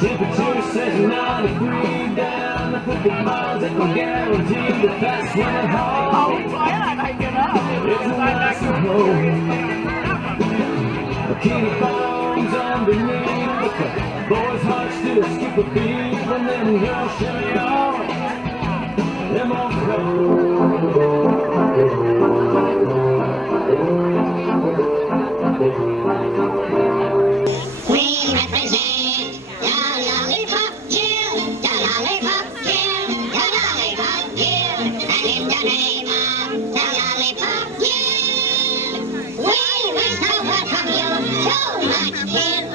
Temperature says 93 down the 50 miles, it will guarantee the fast one home. It's a nice home. Kitty phones underneath, but the boys' hearts still skip a beat when them girls shimmy on. Them old We represent the lollipop kill, the lollipop kill, the lollipop kill, and in the name of the lollipop kill, we wish to welcome you to much killing.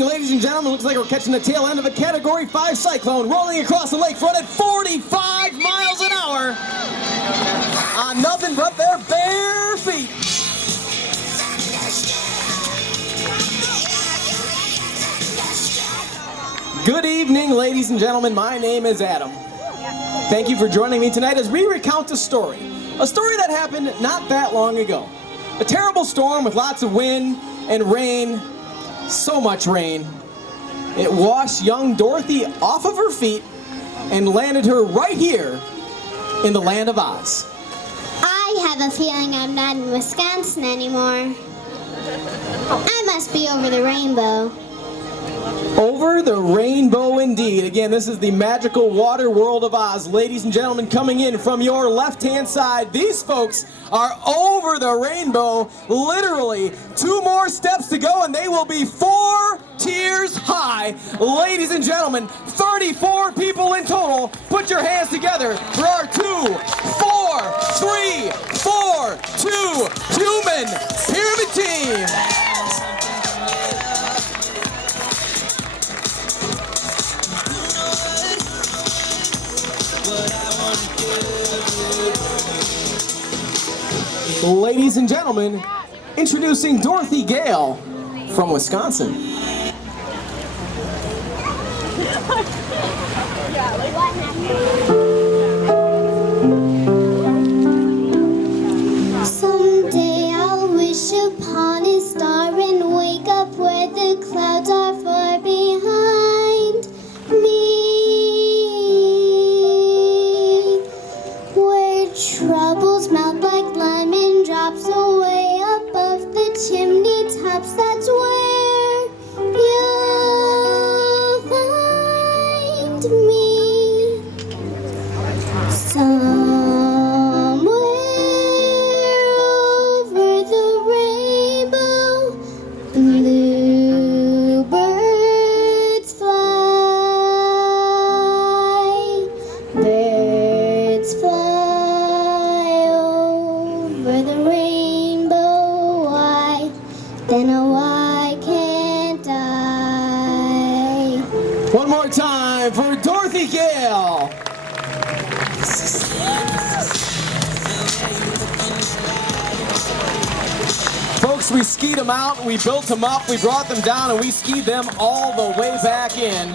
Ladies and gentlemen, looks like we're catching the tail end of a Category 5 cyclone rolling across the lakefront at 45 miles an hour on nothing but their bare feet. Good evening, ladies and gentlemen. My name is Adam. Thank you for joining me tonight as we recount a story that happened not that long ago. A terrible storm with lots of wind and rain, so much rain. It washed young Dorothy off of her feet and landed her right here in the land of Oz. I have a feeling I'm not in Wisconsin anymore. I must be over the rainbow. Over the rainbow indeed. Again, this is the magical water world of Oz. Ladies and gentlemen, coming in from your left-hand side, these folks are over the rainbow. Literally 2 more steps to go and they will be 4 tiers high. Ladies and gentlemen, 34 people in total. Put your hands together for our 2, 4, 3, 4, 2 human pyramid team. Ladies and gentlemen, introducing Dorothy Gale from Wisconsin. Someday I'll wish upon a star and wake up where the clouds are far behind me, where troubles melt like lemon drops away above the chimney tops. That's where you'll find me. Somewhere over the rainbow, bluebirds fly. Birds fly over the rainbow. Why? Then why can't I? One more time for Dorothy Gale. Folks, we skied them out, we built them up, we brought them down, and we skied them all the way back in.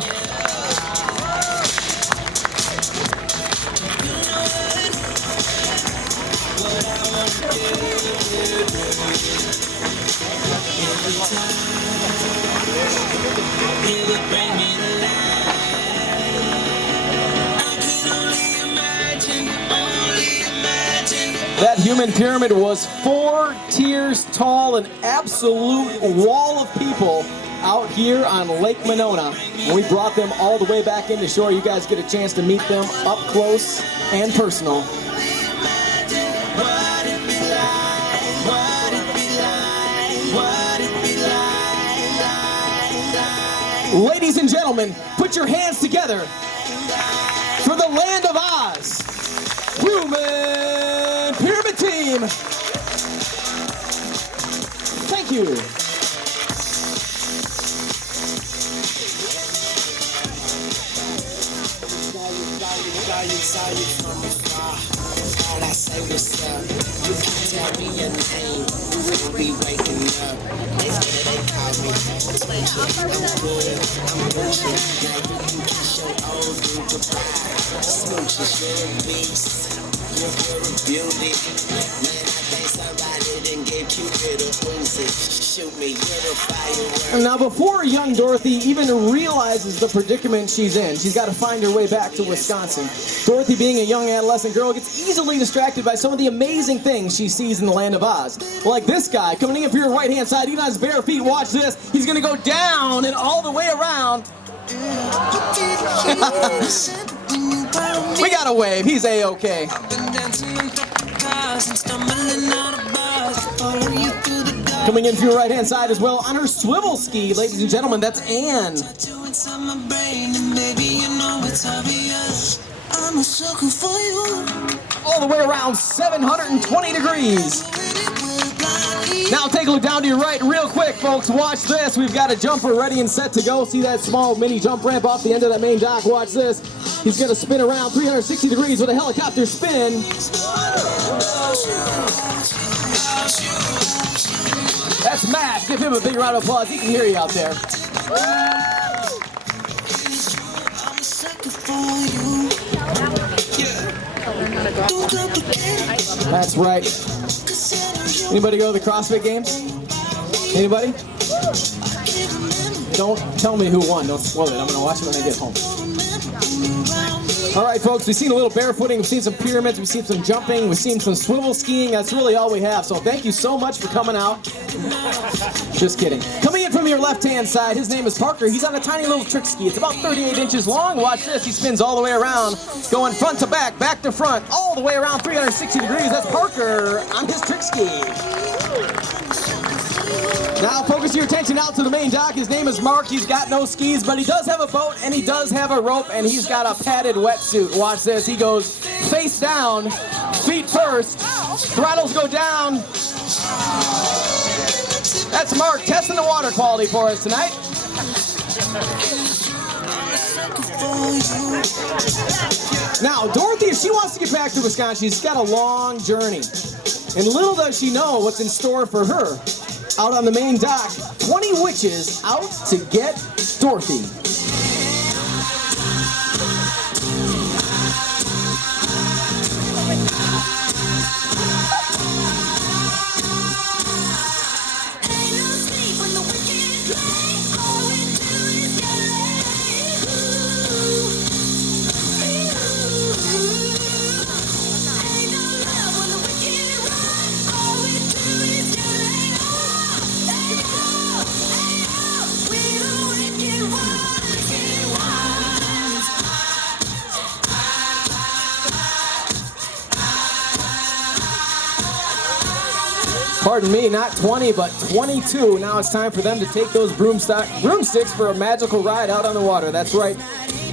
That human pyramid was 4 tiers tall, an absolute wall of people out here on Lake Monona. And we brought them all the way back into shore. You guys get a chance to meet them up close and personal. Ladies and gentlemen, put your hands together for the land of Oz. Human Pyramid Team. Thank you. Now, before young Dorothy even realizes the predicament she's in, she's got to find her way back to Wisconsin. Dorothy, being a young adolescent girl, gets easily distracted by some of the amazing things she sees in the land of Oz. Like this guy coming in for your right-hand side, even on his bare feet. Watch this. He's going to go down and all the way around. We got a wave. He's A-okay. Coming in from your right-hand side as well on her swivel ski, ladies and gentlemen, that's Anne. All the way around 720 degrees. Now take a look down to your right real quick, folks. Watch this. We've got a jumper ready and set to go. See that small mini jump ramp off the end of that main dock? Watch this. He's going to spin around 360 degrees with a helicopter spin. That's Matt. Give him a big round of applause. He can hear you out there. That's right. Anybody go to the CrossFit games? Anybody? Don't tell me who won. Don't spoil it. I'm going to watch it when I get home. All right, folks, we've seen a little barefooting, we've seen some pyramids, we've seen some jumping, we've seen some swivel skiing. That's really all we have. So thank you so much for coming out. Just kidding. Coming in from your left-hand side, his name is Parker. He's on a tiny little trick ski. It's about 38 inches long. Watch this. He spins all the way around, going front to back to front, all the way around 360 degrees. That's Parker on his trick ski. Now focus your attention out to the main dock. His name is Mark. He's got no skis, but he does have a boat, and he does have a rope, and he's got a padded wetsuit. Watch this. He goes face down, feet first. Throttles go down. That's Mark testing the water quality for us tonight. Now, Dorothy, if she wants to get back to Wisconsin, she's got a long journey. And little does she know what's in store for her. Out on the main dock, 20 witches out to get Dorothy. Pardon me, not 20, but 22. Now it's time for them to take those broomsticks for a magical ride out on the water. That's right.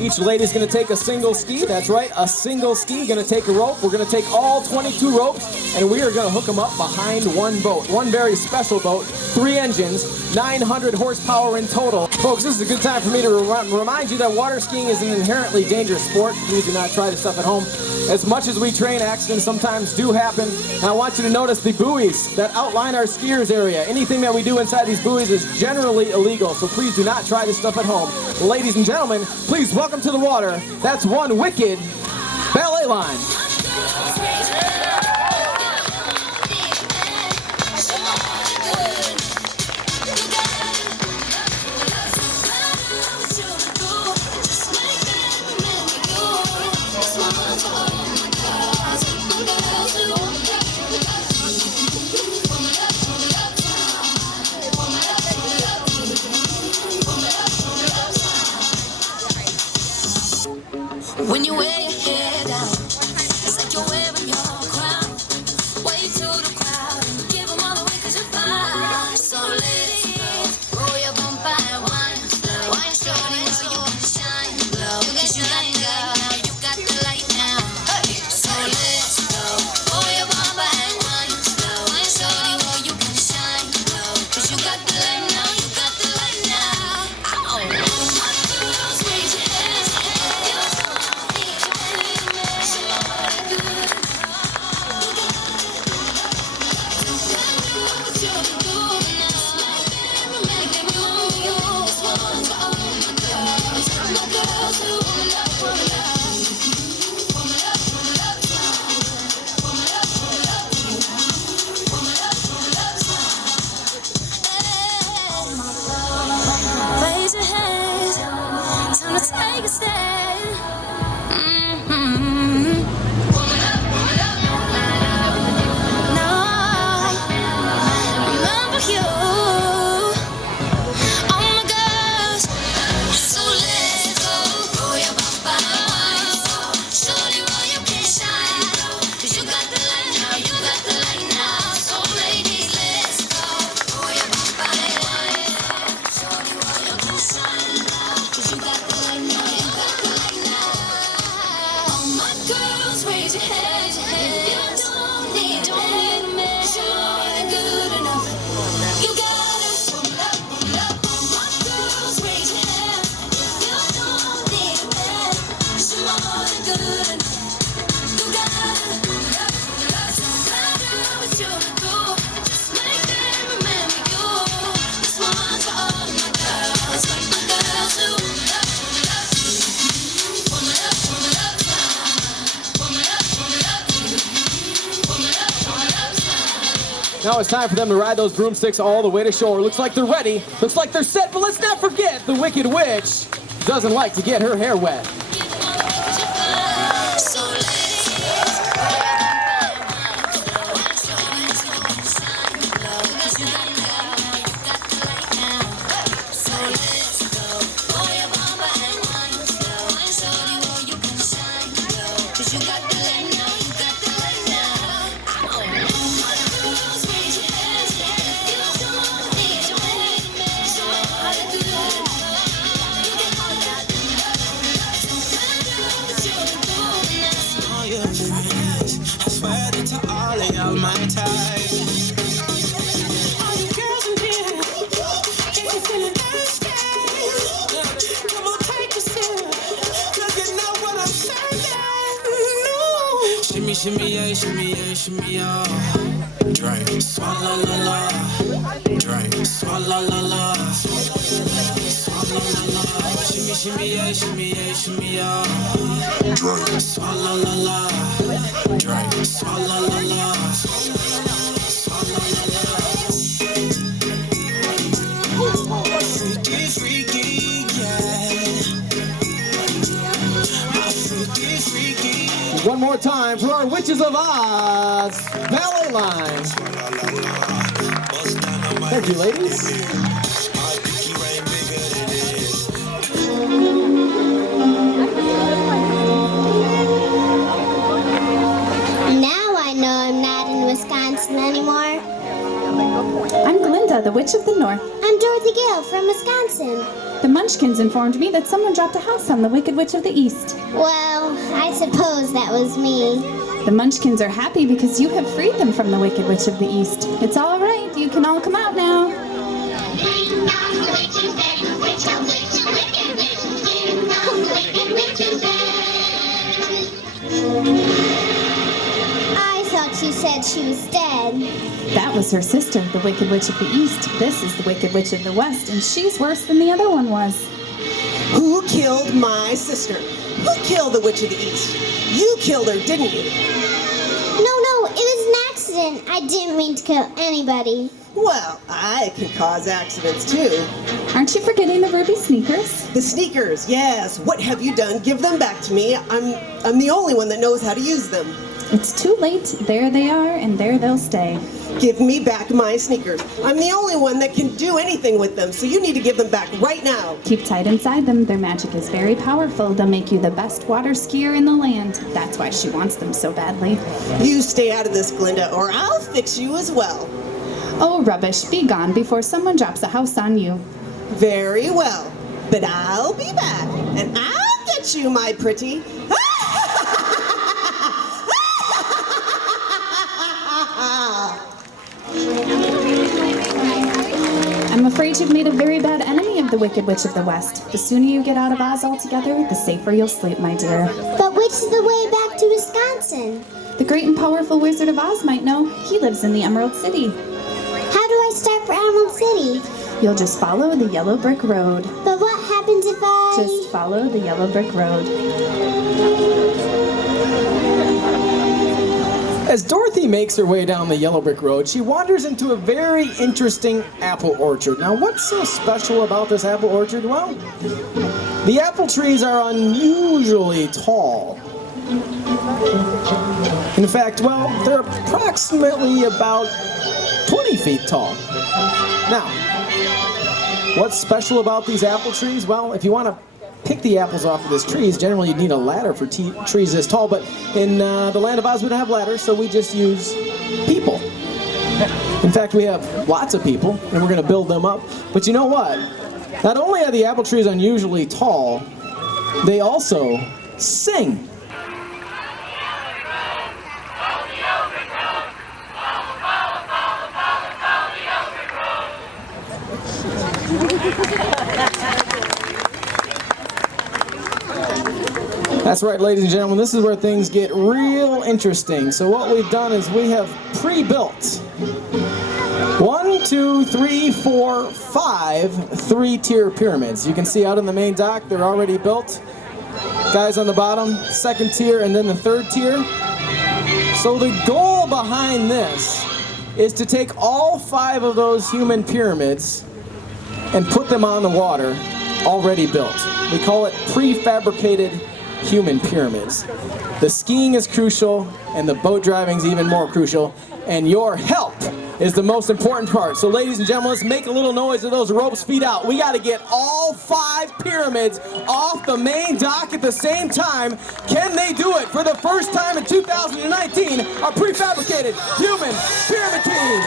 Each lady's going to take a single ski. That's right, a single ski. Going to take a rope. We're going to take all 22 ropes, and we are going to hook them up behind one boat. One very special boat, 3 engines, 900 horsepower in total. Folks, this is a good time for me to remind you that water skiing is an inherently dangerous sport. Please do not try this stuff at home. As much as we train, accidents sometimes do happen. And I want you to notice the buoys that outline our skiers area. Anything that we do inside these buoys is generally illegal, so please do not try this stuff at home. Ladies and gentlemen, please welcome to the water. That's one wicked ballet line. When you wear your hair down, it's like you're wearing your crown. Wave to the crowd and give them all away 'cause you're fine. So ladies, roll your bumper and wine. Wine shorty so you can shine. You got your light now, now you got the light now. So let's go. Roll your bumper and wine. Wine shorty so you can shine. 'Cause you got the light now, you got the light now. Oh. Girls, raise your hands. Raise your hands, time to take a stand. No, remember you. Oh my gosh, so let's go. Roll your bumper, shorty, roll you can shine. 'Cause you got the light now, you got the light now. So ladies, let's go. Roll your bumper, shorty, roll you can shine. 'Cause you got the light now, you got the light now. All my girls, raise your hands. If you don't need a man, you're more than good enough. You gotta pull up, pull up. All my girls, raise your hands. If you don't need a man, you're more than good enough. You gotta pull up, pull up. No matter what you do, just make them remember you. This one's for all my girls, like my girls do. Pull it up, pull it up, pull it up, pull it up, pull it up, pull it up, pull it up. Now it's time for them to ride those broomsticks all the way to shore. Looks like they're ready. Looks like they're set, but let's not forget the Wicked Witch doesn't like to get her hair wet. Give 'em all what you find. your friends. I swear that to all of y'all my type. All you girls in here, if you feeling thirsty, come on, take a sip, 'cause you know what I'm saying. No. Shimmy, shimmy, yeah, shimmy, yeah, shimmy, yeah. Drink, swalla la la. Drink, swalla la la. Swalla la la. Shimmy, shimmy, yeah, shimmy, yeah, shimmy, yeah. Drink, swalla la la. Drink, swalla la la. Swalla la la. Freaky, freaky, yeah. My freaky, freaky. One more time for our Witches of Oz ballet line. Thank you, ladies. Now I know I'm not in Wisconsin anymore. I'm Glinda, the Witch of the North. I'm Dorothy Gale from Wisconsin. The Munchkins informed me that someone dropped a house on the Wicked Witch of the East. Well, I suppose that was me. The Munchkins are happy because you have freed them from the Wicked Witch of the East. It's all right. You can all come out now. I thought you said she was dead. That was her sister, the Wicked Witch of the East. This is the Wicked Witch of the West, and she's worse than the other one was. Who killed my sister? Who killed the Witch of the East? You killed her, didn't you? No, it was an accident. I didn't mean to kill anybody. Well, I can cause accidents too. Aren't you forgetting the ruby sneakers? The sneakers, yes. What have you done? Give them back to me. I'm the only one that knows how to use them. It's too late. There they are, and there they'll stay. Give me back my sneakers. I'm the only one that can do anything with them, so you need to give them back right now. Keep tight inside them. Their magic is very powerful. They'll make you the best water skier in the land. That's why she wants them so badly. You stay out of this, Glinda, or I'll fix you as well. Oh, rubbish. Be gone before someone drops a house on you. Very well, but I'll be back, and I'll get you, my pretty. I'm afraid you've made a very bad enemy of the Wicked Witch of the West. The sooner you get out of Oz altogether, the safer you'll sleep, my dear. But which is the way back to Wisconsin? The great and powerful Wizard of Oz might know. He lives in the Emerald City. How do I start for Emerald City? You'll just follow the yellow brick road. But what happens if I... Just follow the yellow brick road. As Dorothy makes her way down the yellow brick road, she wanders into a very interesting apple orchard. Now, what's so special about this apple orchard? Well, the apple trees are unusually tall. In fact, well, they're approximately about 20 feet tall. Now, what's special about these apple trees? Well, if you want to pick the apples off of these trees, generally you'd need a ladder for trees this tall, but in the land of Oz we don't have ladders, so we just use people. In fact, we have lots of people, and we're going to build them up. But you know what? Not only are the apple trees unusually tall, they also sing. That's right, ladies and gentlemen, this is where things get real interesting. So what we've done is we have pre-built 1, 2, 3, 4, 5 3-tier pyramids. You can see out in the main dock, they're already built. Guys on the bottom, 2nd tier, and then the 3rd tier. So the goal behind this is to take all 5 of those human pyramids and put them on the water, already built. We call it prefabricated human pyramids. The skiing is crucial, and the boat driving is even more crucial, and your help is the most important part. So ladies and gentlemen, let's make a little noise of those ropes feet out. We got to get all 5 pyramids off the main dock at the same time. Can they do it? For the first time in 2019, our prefabricated human pyramid teams.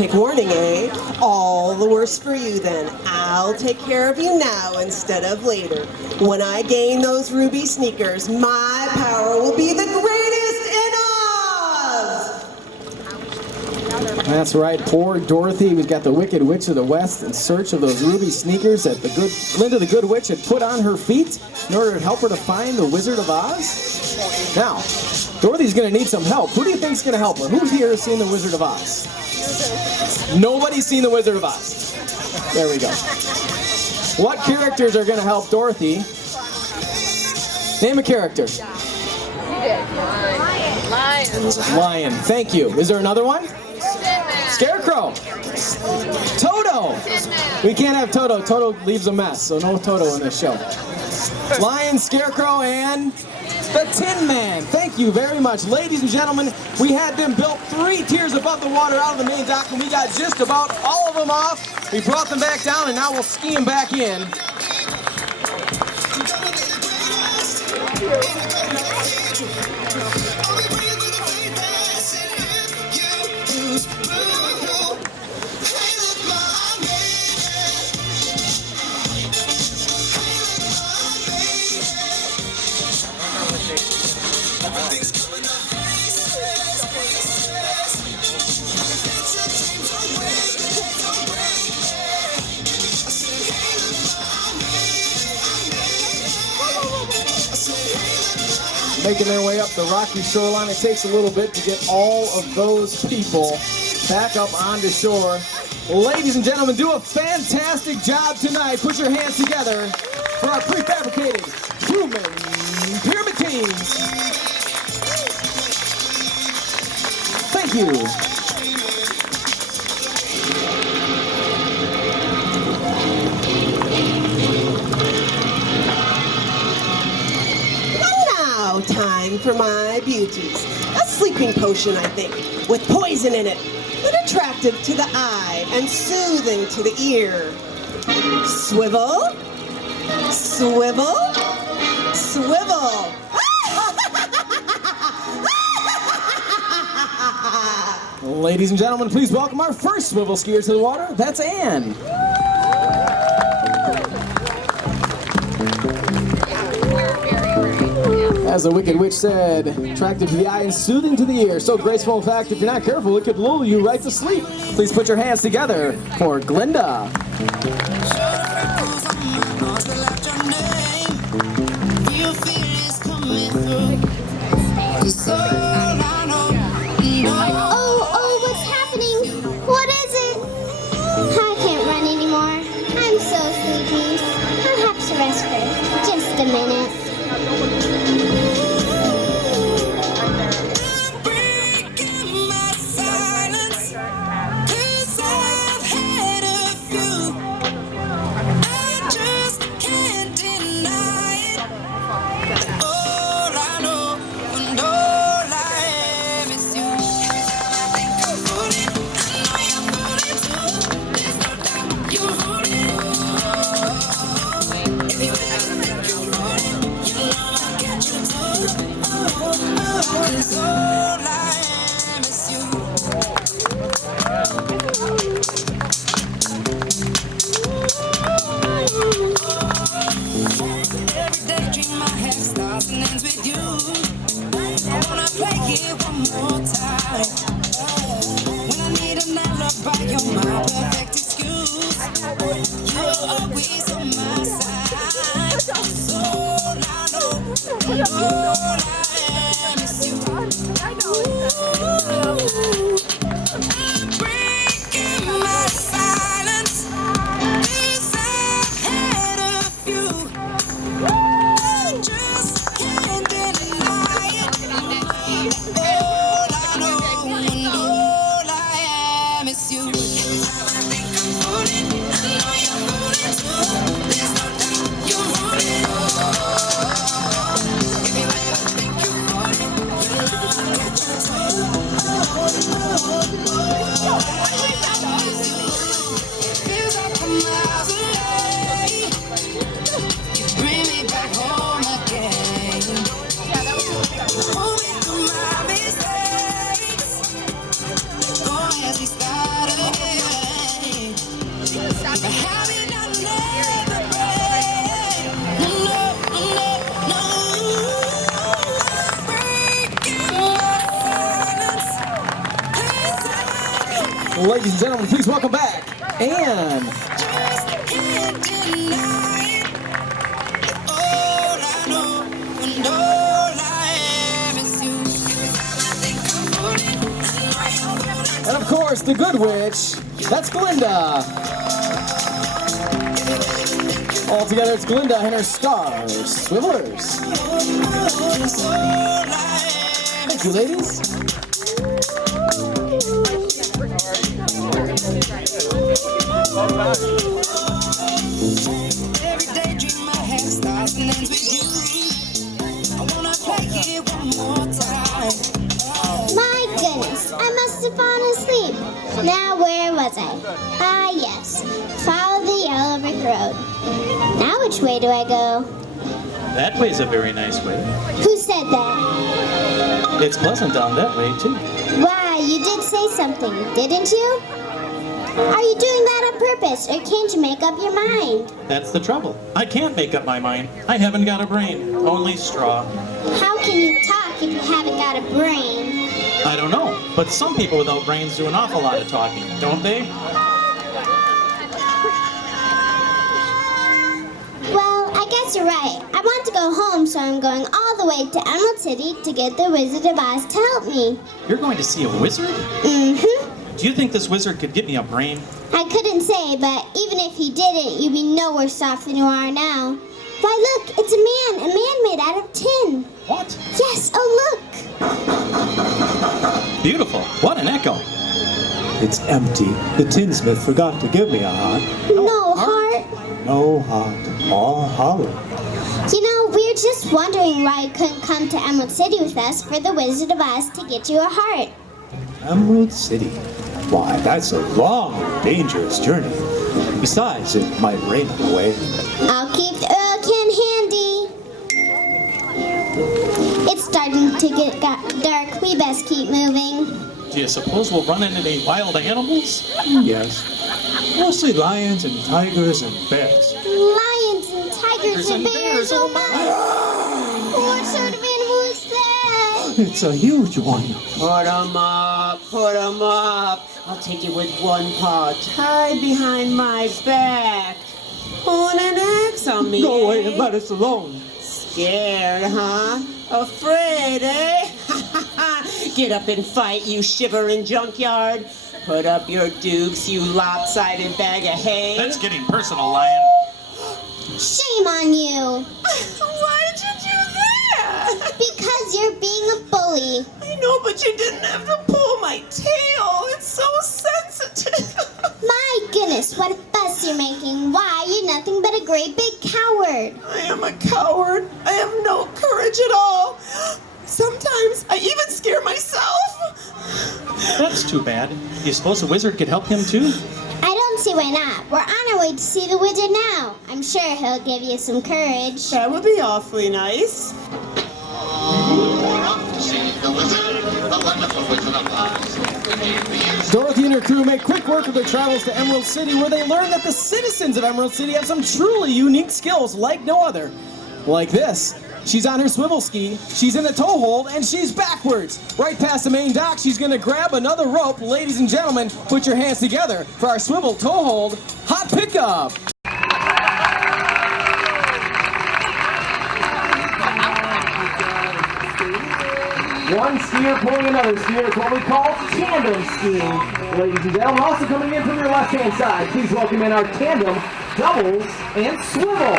Take warning, eh? All the worse for you then. I'll take care of you now instead of later. When I gain those ruby sneakers, my power will be the greatest in Oz! That's right, poor Dorothy. We've got the Wicked Witch of the West in search of those ruby sneakers that Glinda the Good Witch had put on her feet in order to help her to find the Wizard of Oz. Now, Dorothy's going to need some help. Who do you think's going to help her? Who here has seen the Wizard of Oz? Nobody's seen the Wizard of Oz. There we go. What characters are going to help Dorothy? Name a character. Lion. Thank you. Is there another one? Scarecrow. Toto. We can't have Toto. Toto leaves a mess, so no Toto in this show. Lion, Scarecrow, and the Tin Man. Thank you very much. Ladies and gentlemen, we had them built 3 tiers above the water out of the main dock, and we got just about all of them off. We brought them back down, and now we'll ski them back in. Making their way up the rocky shoreline. It takes a little bit to get all of those people back up onto shore. Ladies and gentlemen, do a fantastic job tonight. Put your hands together for our prefabricated human pyramid teams. Thank you. Time for my beauties. A sleeping potion, I think, with poison in it, but attractive to the eye and soothing to the ear. Swivel, swivel, swivel. Ladies and gentlemen, please welcome our first swivel skier to the water. That's Anne. As the Wicked Witch said, attractive to the eye and soothing to the ear. So graceful, in fact, if you're not careful, it could lull you right to sleep. Please put your hands together for Glinda. Oh, what's happening? What is it? I can't run anymore. I'm so sleepy. I'll have to rest for just a minute. Have you not learned the break? No, no, no. Breaking your silence. Ladies and gentlemen, please welcome back and Just can't deny it. All I know and all I am is you. and of course the good witch. That's Glinda. All together, it's Glinda and her stars, Swivelers. Thank you, ladies. Every day dream my hair starts and ends with you. I wanna play it one more time. My goodness, I must have fallen asleep. Now where was I? Ah, yes. Follow the yellow brick road. Now which way do I go? That way's a very nice way. Who said that? It's pleasant down that way, too. Why, you did say something, didn't you? Are you doing that on purpose, or can't you make up your mind? That's the trouble. I can't make up my mind. I haven't got a brain, only straw. How can you talk if you haven't got a brain? I don't know, but some people without brains do an awful lot of talking, don't they? Well, I guess you're right. I want to go home, so I'm going all the way to Emerald City to get the Wizard of Oz to help me. You're going to see a wizard? Mm-hmm. Do you think this wizard could give me a brain? I couldn't say, but even if he didn't, you'd be no worse off than you are now. Why, look, it's a man made out of tin. What? Yes, oh, look. Beautiful. What an echo. It's empty. The tinsmith forgot to give me a heart. No heart. No heart. All hollow. You know, we're just wondering why you couldn't come to Emerald City with us for the Wizard of Oz to get you a heart. Emerald City. Why, that's a long and dangerous journey. Besides, it might rain on the way. I'll keep the oil can handy. It's starting to get dark. We best keep moving. Do you suppose we'll run into any wild animals? Yes. Mostly lions and tigers and bears. Lions and tigers and bears, oh my! What sort of animal is that? It's a huge one. Put 'em up, put 'em up. I'll take you with one paw tied behind my back. Pulling an axe on me. Go away eh? and let us alone. Scared, huh? Afraid, eh? Get up and fight, you shivering junkyard. Put up your dukes, you lopsided bag of hay. That's getting personal, Lion. Shame on you! Why'd you do that? Because you're being a bully. I know, but you didn't have to pull my tail. It's so sensitive. My goodness, what a fuss you're making. Why, you're nothing but a great big coward. I am a coward. I have no courage at all. Sometimes I even scare myself. That's too bad. You suppose a wizard could help him, too? I don't see why not. We're on our way to see the wizard now. I'm sure he'll give you some courage. That would be awfully nice. Dorothy and her crew make quick work of their travels to Emerald City, where they learn that the citizens of Emerald City have some truly unique skills like no other. Like this. She's on her swivel ski, she's in the tow hold, and she's backwards. Right past the main dock, she's gonna grab another rope. Ladies and gentlemen, put your hands together for our swivel tow hold hot pickup. One skier pulling another skier is what we call tandem skiing. Ladies and gentlemen, also coming in from your left-hand side, please welcome in our tandem, doubles, and swivel.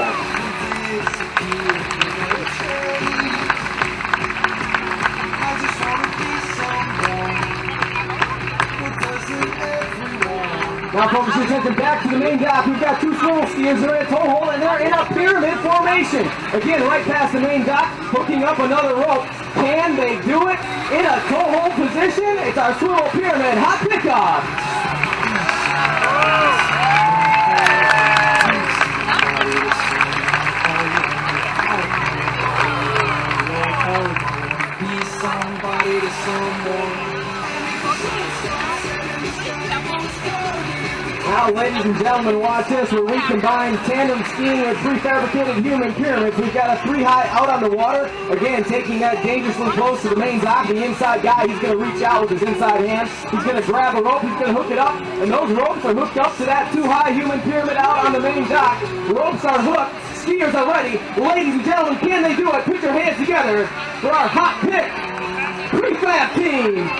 Now focus your attention back to the main dock. We've got two swivel skiers. They're in a tow hold and they're in a pyramid formation. Again, right past the main dock, hooking up another rope. Can they do it in a tow hold position? It's our swivel pyramid hot pickup. Be somebody to someone. Now, ladies and gentlemen, watch this, where we combine tandem skiing with prefabricated human pyramids. We've got a 3-high out on the water. Again, taking that dangerously close to the main dock. The inside guy, he's going to reach out with his inside hand. He's going to grab a rope, he's going to hook it up, and those ropes are hooked up to that 2-high human pyramid out on the main dock. The ropes are hooked. Skiers are ready. Ladies and gentlemen, can they do it? Put your hands together for our hot pick prefab team.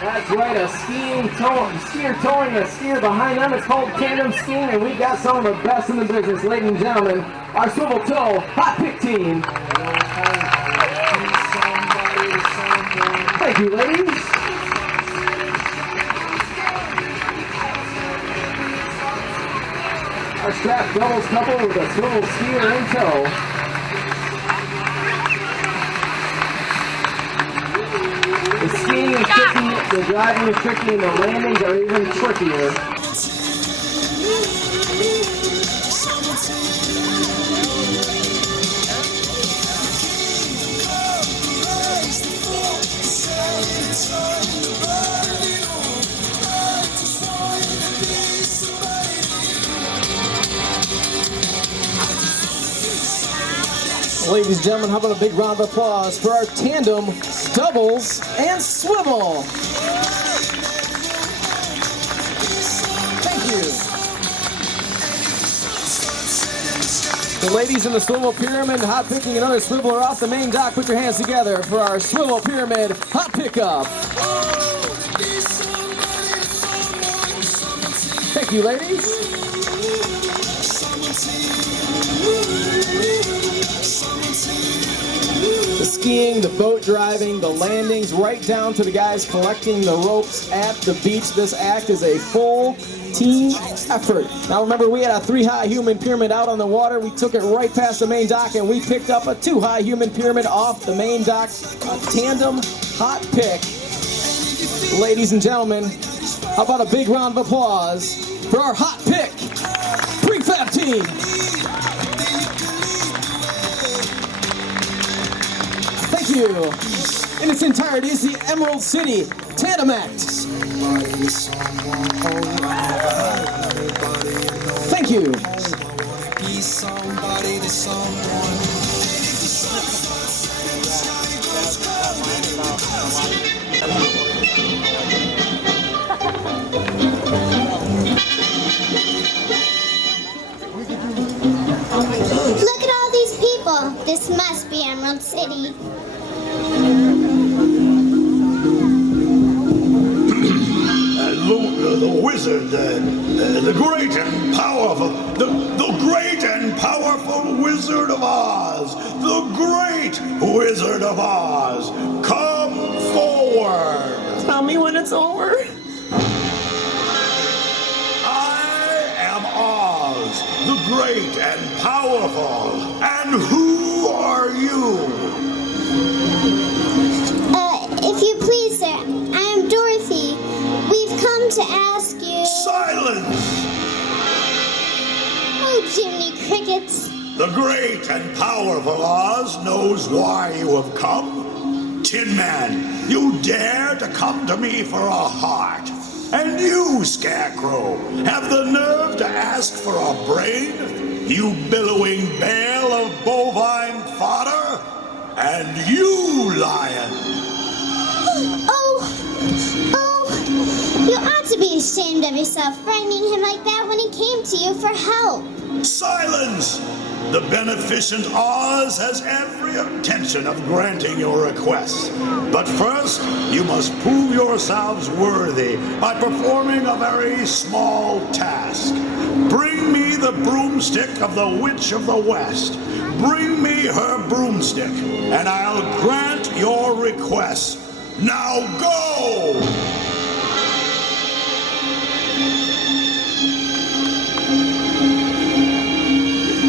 That's right, a skier towing a skier behind them. It's called tandem skiing, and we've got some of the best in the business, ladies and gentlemen. Our swivel toe hot pick team. Thank you, ladies. Our strap doubles couple with a swivel skier in tow. The skiing is tricky, the driving is tricky, and the landings are even trickier. Ladies and gentlemen, how about a big round of applause for our tandem, doubles, and swivel. Thank you. The ladies in the swivel pyramid, hot picking another swivel are off the main dock. Put your hands together for our swivel pyramid hot pickup. Thank you, ladies. The skiing, the boat driving, the landings, right down to the guys collecting the ropes at the beach. This act is a full team effort. Now remember, we had a 3-high human pyramid out on the water. We took it right past the main dock, and we picked up a 2-high human pyramid off the main dock. A tandem hot pick. Ladies and gentlemen, how about a big round of applause for our hot pick prefab team. Thank you. In its entirety is the Emerald City Tandem Act. Thank you. Look at all these people. This must be Emerald City. The wizard, the great and powerful, the great and powerful Wizard of Oz, the great Wizard of Oz, come forward. Tell me when it's over. I am Oz, the great and powerful, and who are you? If you please, sir, I am Dorothy. We've come to ask you... Silence! Oh, Jiminy Crickets. The great and powerful Oz knows why you have come. Tin Man, you dare to come to me for a heart. And you, Scarecrow, have the nerve to ask for a brain? You billowing bale of bovine fodder? And you, Lion. You ought to be ashamed of yourself, frightening him like that when he came to you for help. Silence! The beneficent Oz has every intention of granting your request. But first, you must prove yourselves worthy by performing a very small task. Bring me the broomstick of the Witch of the West. Bring me her broomstick, and I'll grant your request. Now go!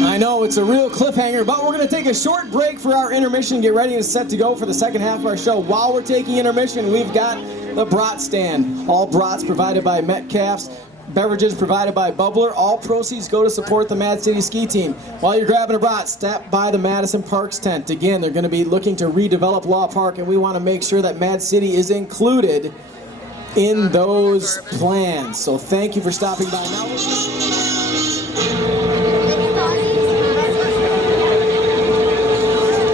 I know, it's a real cliffhanger, but we're going to take a short break for our intermission, get ready and set to go for the second half of our show. While we're taking intermission, we've got the brat stand. All brats provided by Metcalf's, beverages provided by Bubbler. All proceeds go to support the Mad City Ski Team. While you're grabbing a brat, stop by the Madison Parks tent. Again, they're going to be looking to redevelop Law Park, and we want to make sure that Mad City is included in those plans. So thank you for stopping by. Now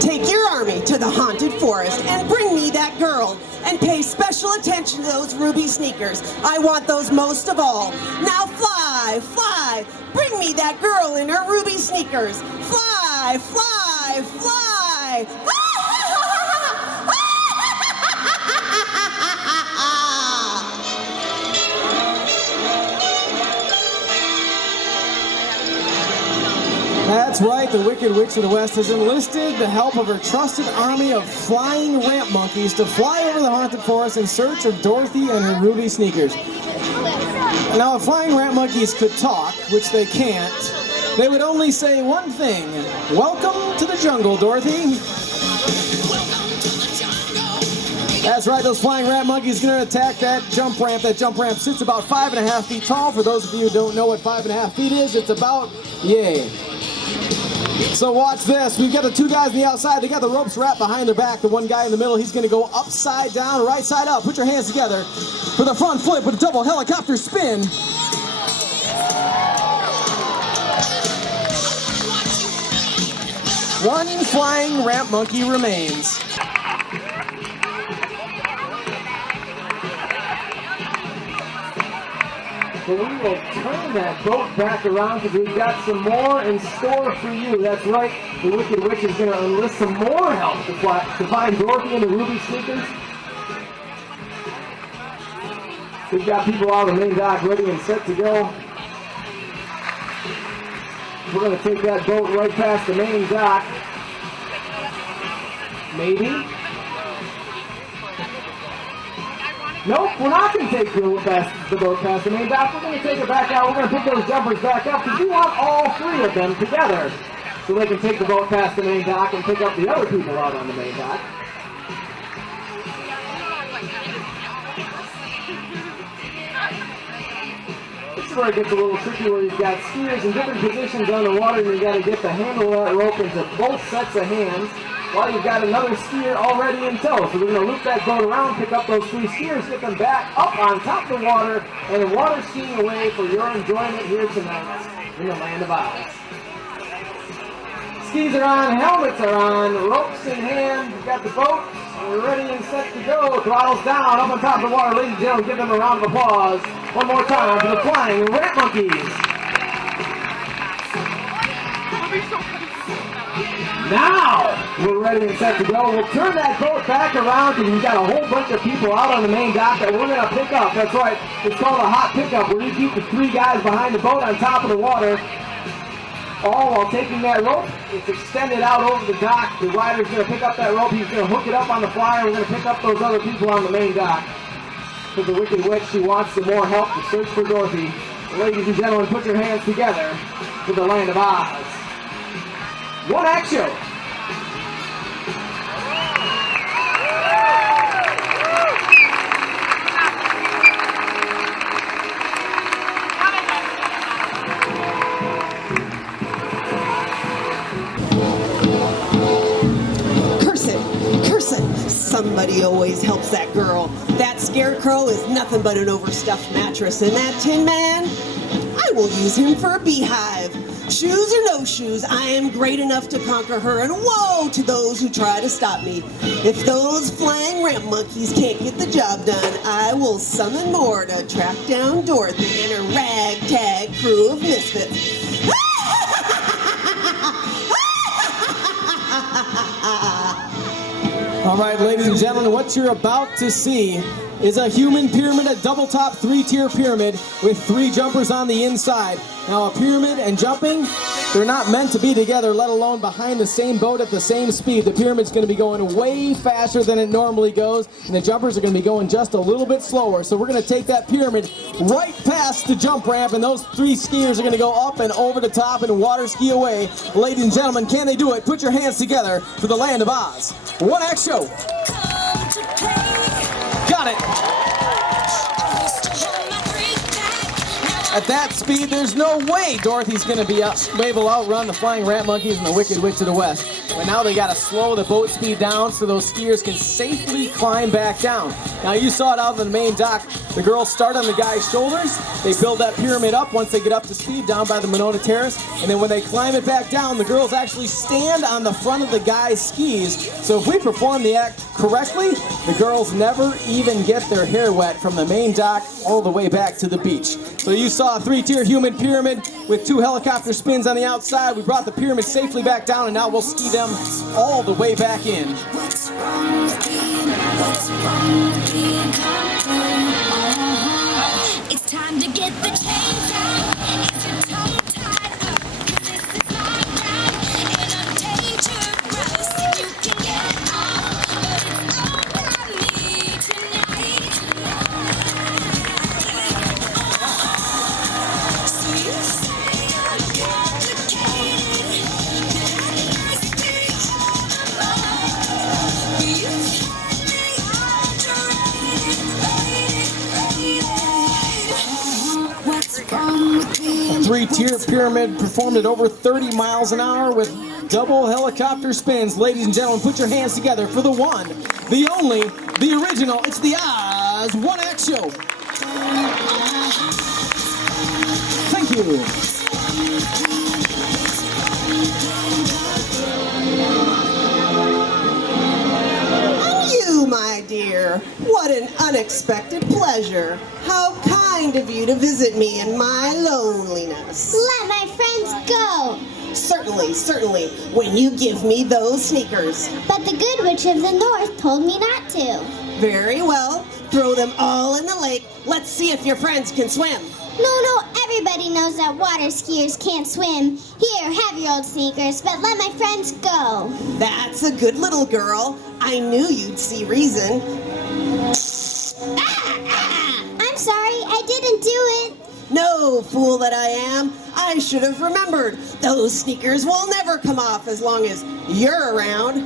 Take your army to the haunted forest and bring me that girl. And pay special attention to those ruby sneakers. I want those most of all. Now fly, fly. Bring me that girl in her ruby sneakers. Fly, fly, fly. That's right, the Wicked Witch of the West has enlisted the help of her trusted army of flying ramp monkeys to fly over the haunted forest in search of Dorothy and her ruby sneakers. Now, if flying ramp monkeys could talk, which they can't, they would only say one thing: welcome to the jungle, Dorothy. That's right, those flying ramp monkeys are going to attack that jump ramp. That jump ramp sits about 5.5 feet tall. For those of you who don't know what 5.5 feet is, it's about, yay. So watch this. We've got the two guys on the outside. They got the ropes wrapped behind their back. The one guy in the middle, he's going to go upside down, right side up. Put your hands together for the front flip with a double helicopter spin. One flying ramp monkey remains. So we will turn that boat back around because we've got some more in store for you. That's right, the Wicked Witch is going to enlist some more help to find Dorothy and the ruby sneakers. We've got people out of the main dock ready and set to go. We're going to take that boat right past the main dock. Maybe. Nope, we're not going to take the boat past the main dock. We're going to take it back out. We're going to pick those jumpers back up because we want all three of them together so they can take the boat past the main dock and pick up the other people out on the main dock. This is where it gets a little tricky, where you've got skiers in different positions on the water, and you've got to get the handle of that rope into both sets of hands, while you've got another skier already in tow. So we're going to loop that boat around, pick up those three skiers, get them back up on top of the water, and water skiing away for your enjoyment here tonight in the Land of Oz. Skis are on, helmets are on, ropes in hand, we've got the boat, and we're ready and set to go. Throttles down, up on top of the water. Ladies and gentlemen, give them a round of applause one more time for the Flying Ramp Monkeys. Now we're ready and set to go. We'll turn that boat back around because we've got a whole bunch of people out on the main dock that we're going to pick up. That's right. It's called a hot pickup, where you keep the three guys behind the boat on top of the water, all while taking that rope. It's extended out over the dock. The rider's going to pick up that rope. He's going to hook it up on the flyer. We're going to pick up those other people on the main dock. For the Wicked Witch, she wants some more help to search for Dorothy. Ladies and gentlemen, put your hands together for the Land of Oz. One action. Curse it. Somebody always helps that girl. That scarecrow is nothing but an overstuffed mattress, and that Tin Man, I will use him for a beehive. Shoes or no shoes, I am great enough to conquer her, and woe to those who try to stop me. If those flying ramp monkeys can't get the job done, I will summon more to track down Dorothy and her ragtag crew of misfits. All right, ladies and gentlemen, what you're about to see is a human pyramid, a double-top three-tier pyramid with three jumpers on the inside. Now, a pyramid and jumping They're not meant to be together, let alone behind the same boat at the same speed. The pyramid's going to be going way faster than it normally goes, and the jumpers are going to be going just a little bit slower. So we're going to take that pyramid right past the jump ramp, and those three skiers are going to go up and over the top and water ski away. Ladies and gentlemen, can they do it? Put your hands together for the Land of Oz. One act show. Got it. At that speed, there's no way Dorothy's going to be able to outrun the Flying Rat Monkeys and the Wicked Witch of the West. But now they got to slow the boat speed down so those skiers can safely climb back down. Now you saw it out on the main dock. The girls start on the guy's shoulders. They build that pyramid up once they get up to speed down by the Monona Terrace. And then when they climb it back down, the girls actually stand on the front of the guy's skis. So if we perform the act correctly, the girls never even get their hair wet from the main dock all the way back to the beach. So you saw a three-tier human pyramid with 2 helicopter spins on the outside. We brought the pyramid safely back down, and now we'll ski them all the way back in. What's wrong with being? What's wrong with being comfortable? It's time to get the chains out. Is your tongue tied up? 'Cause this is not right, and I'm dangerous. And you can get off, but it's all about me tonight. So you say I'm complicated, that I must be all alone. But you tell me I'm what's wrong with being? Three-tier pyramid performed at over 30 miles an hour with double helicopter spins. Ladies and gentlemen, put your hands together for the one, the only, the original. It's the Oz One Act Show. Thank you. You, my dear, what an unexpected pleasure. How kind of you to visit me in my loneliness. Let my friends go. Certainly, certainly, when you give me those sneakers. But the Good Witch of the North told me not to. Very well, throw them all in the lake. Let's see if your friends can swim. No, everybody knows that water skiers can't swim. Here, have your old sneakers, but let my friends go. That's a good little girl. I knew you'd see reason. I'm sorry, I didn't do it. No, fool that I am. I should have remembered. Those sneakers will never come off as long as you're around.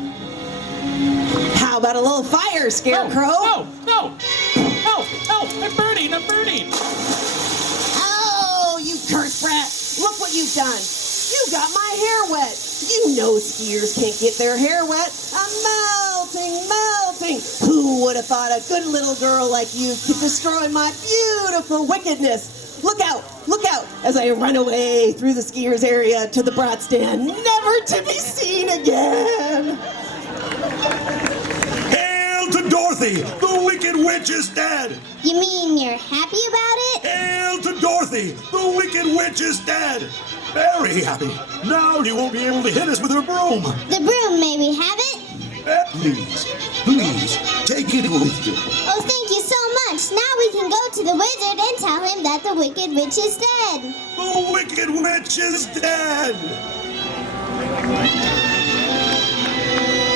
How about a little fire, Scarecrow? No, I'm burning. Oh, you cursed brat. Look what you've done. You got my hair wet. You know skiers can't get their hair wet. I'm melting. Who would have thought a good little girl like you could destroy my beautiful wickedness? Look out, as I run away through the skiers area to the brat stand, never to be seen again. Hail to Dorothy! The Wicked Witch is dead! You mean you're happy about it? Hail to Dorothy! The Wicked Witch is dead! Very happy. Now you won't be able to hit us with her broom. The broom, may we have it? Please, take it with you. Oh, thank you so much. Now we can go to the wizard and tell him that the Wicked Witch is dead. The Wicked Witch is dead!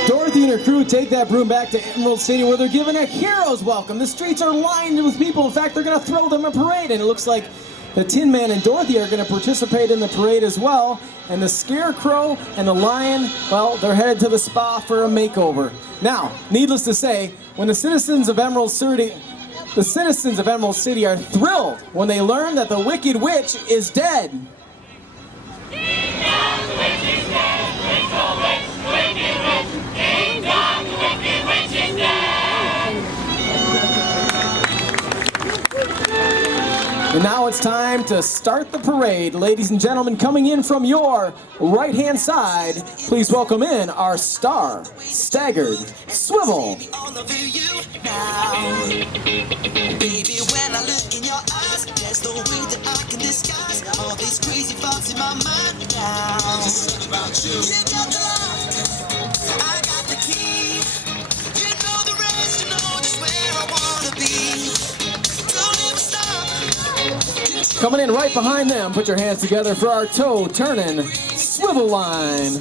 Dorothy and her crew take that broom back to Emerald City where they're given a hero's welcome. The streets are lined with people. In fact, they're going to throw them a parade, and it looks like the Tin Man and Dorothy are going to participate in the parade as well. And the Scarecrow and the Lion, well, they're headed to the spa for a makeover. Now, needless to say, when the citizens of Emerald City are thrilled when they learn that the Wicked Witch is dead. And now it's time to start the parade. Ladies and gentlemen, coming in from your right-hand side, please welcome in our star, Staggered Swivel. Baby, when I look in your eyes, there's no way that I can disguise all these crazy thoughts in my mind now. Just about you. You got the lock, I got the key. You know the rest, you know just where I wanna be. Don't ever stop. Coming in right behind them, put your hands together for our toe-turning Swivel line.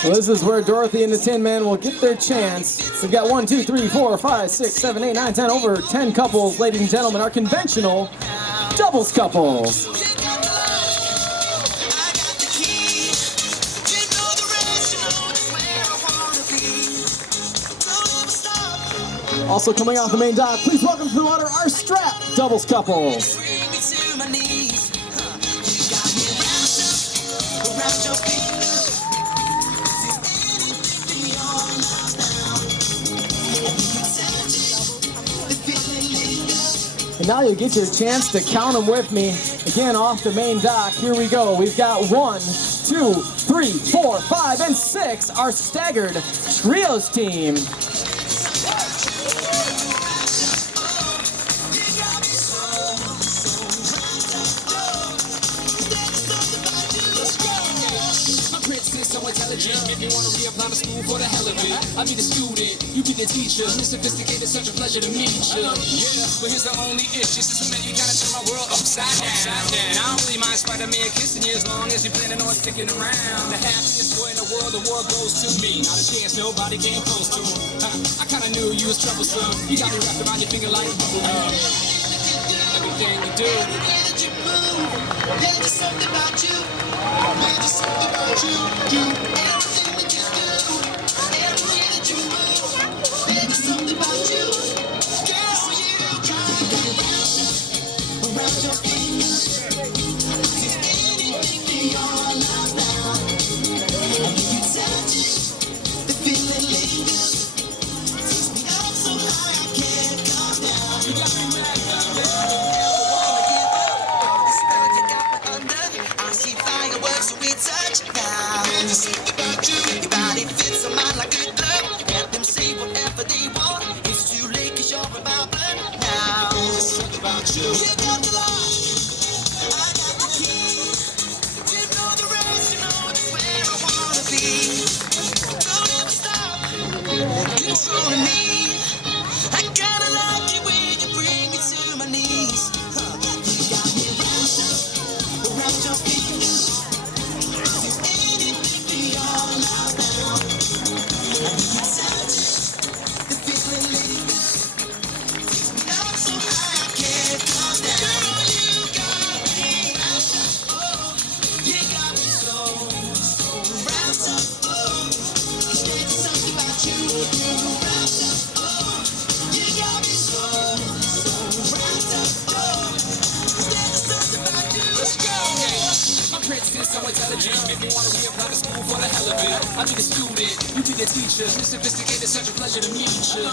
So this is where Dorothy and the Tin Man will get their chance. We've got 1, 2, 3, 4, 5, 6, 7, 8, 9, 10, over 10 couples, ladies and gentlemen, our conventional doubles couples. Also coming off the main dock, please welcome to the water our strap doubles couples. And now you'll get your chance to count them with me. Again, off the main dock, here we go. We've got 1, 2, 3, 4, 5, and 6, our staggered trios team. If you wanna reapply to school for the hell of it, I be the student, you be the teacher. Miss Sophisticated, such a pleasure to meet you. Yeah, but here's the only issue. Since we met, you gotta turn my world upside down. I don't really mind Spider-Man kissing you as long as you're planning on sticking around. The happiest boy in the world goes to me. Not a chance, nobody came close to him. I kinda knew you was troublesome. You got me wrapped around your finger like bubblegum. Everything you do, everywhere that you move, there's just something about you. There's just something about you. Do everything that you do, everywhere that you move, there's just something about you. Girl, you come around your fingers. Is anything beyond love now? And when you touch it, the feeling lingers. Takes me up so high I can't come down. You got me wrapped up, your body fits a mind like good glove. Let them say whatever they want. It's too late 'cause you're about blood now. It's something about you. You got the lock, I got the key. You know the rest, you know just where I wanna be. Don't ever stop controlling me. I kinda like it when you bring me to my knees. You got me wrapped up around your fingers. So intelligent, make me wanna reapply to school for the hell of it. I be the student, you be the teacher. Miss Sophisticated, such a pleasure to meet you. Yeah,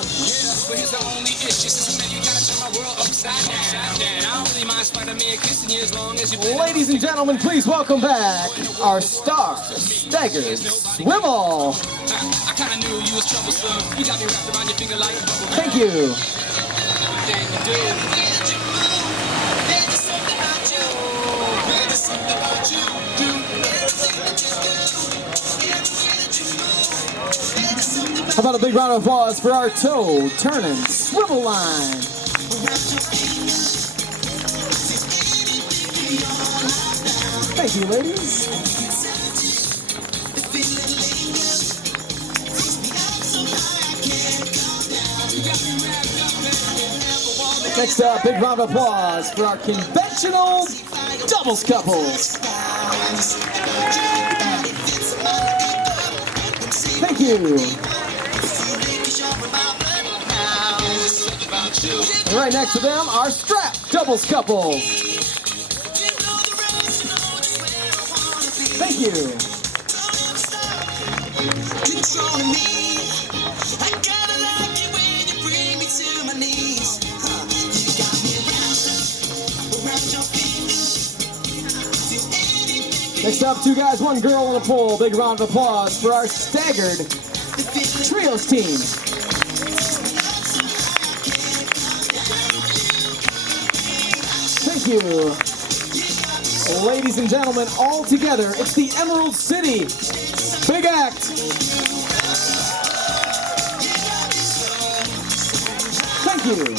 but here's the only issue. Since we met, you gotta turn my world upside down. I don't really mind Spider-Man kissing you as long as you. Ladies and gentlemen, please welcome back our star staggered Swivel. I kinda knew you was troublesome. You got me wrapped around your finger like bubblegum. Thank you. Everything you do, everywhere that you move, there's just something about you. There's just something about you. How about a big round of applause for our toe turning swivel line? Thank you, ladies. Next up, big round of applause for our conventional doubles couples. Thank you. And right next to them, our strap doubles couples. Thank you. Next up, 2 guys, 1 girl on a pole. Big round of applause for our staggered trios team. Thank you. Ladies and gentlemen, all together, it's the Emerald City Big Act. Thank you.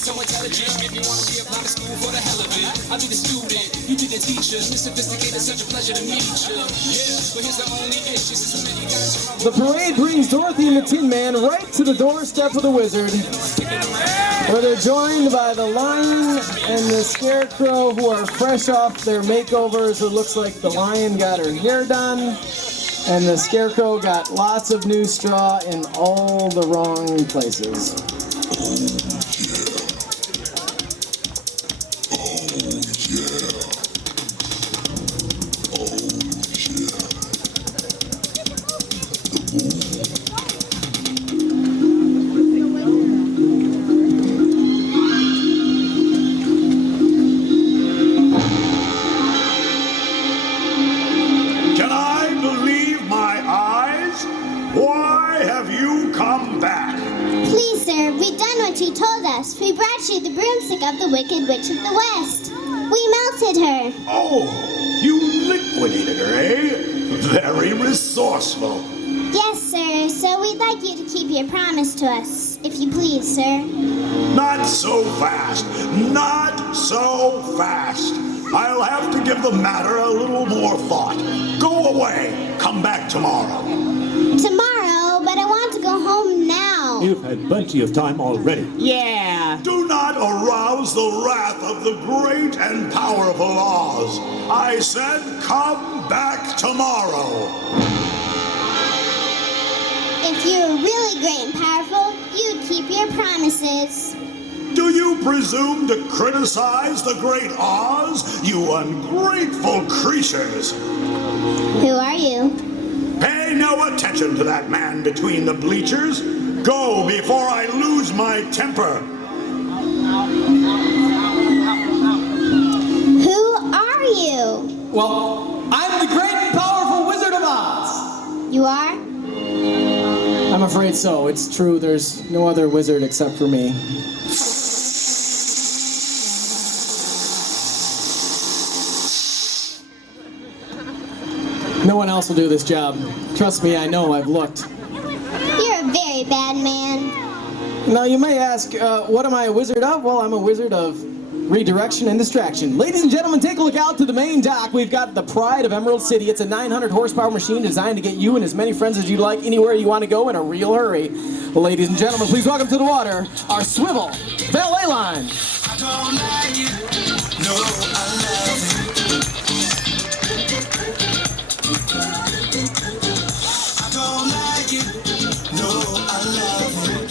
So intelligent, make me wanna reapply to school for the hell of it. I'll be the student, you be the teacher. Miss Sophisticated, such a pleasure to meet you. Yeah, but here's the only issue, since many guys The parade brings Dorothy and the Tin Man right to the doorstep of the Wizard, where they're joined by the Lion and the Scarecrow, who are fresh off their makeovers. It looks like the Lion got her hair done, and the Scarecrow got lots of new straw in all the wrong places. Can I believe my eyes? Why have you come back? Please, sir, we've done what you told us. We brought you the broomstick of the Wicked Witch of the West. We melted her. Oh, you liquidated her, eh? Very resourceful. Yes, sir, so we'd like you to keep your promise to us, if you please, sir. Not so fast. Not so fast. I'll have to give the matter a little more thought. Go away. Come back tomorrow. Tomorrow, but I want to go home now. You've had plenty of time already. Yeah. Do not arouse the wrath of the great and powerful Oz. I said come back tomorrow. If you were really great and powerful, you'd keep your promises. Do you presume to criticize the great Oz, you ungrateful creatures? Who are you? Pay no attention to that man between the bleachers. Go before I lose my temper. Who are you? Well, I'm the great and powerful Wizard of Oz. You are? I'm afraid so. It's true, there's no other wizard except for me. No one else will do this job. Trust me, I know, I've looked. You're a very bad man. Now you may ask, what am I a wizard of? Well, I'm a wizard of redirection and distraction. Ladies and gentlemen, take a look out to the main dock. We've got the Pride of Emerald City. It's a 900 horsepower machine designed to get you and as many friends as you'd like anywhere you want to go in a real hurry. Ladies and gentlemen, please welcome to the water our Swivel valet line. I don't like it. No, I love it. I don't like it. No, I love it.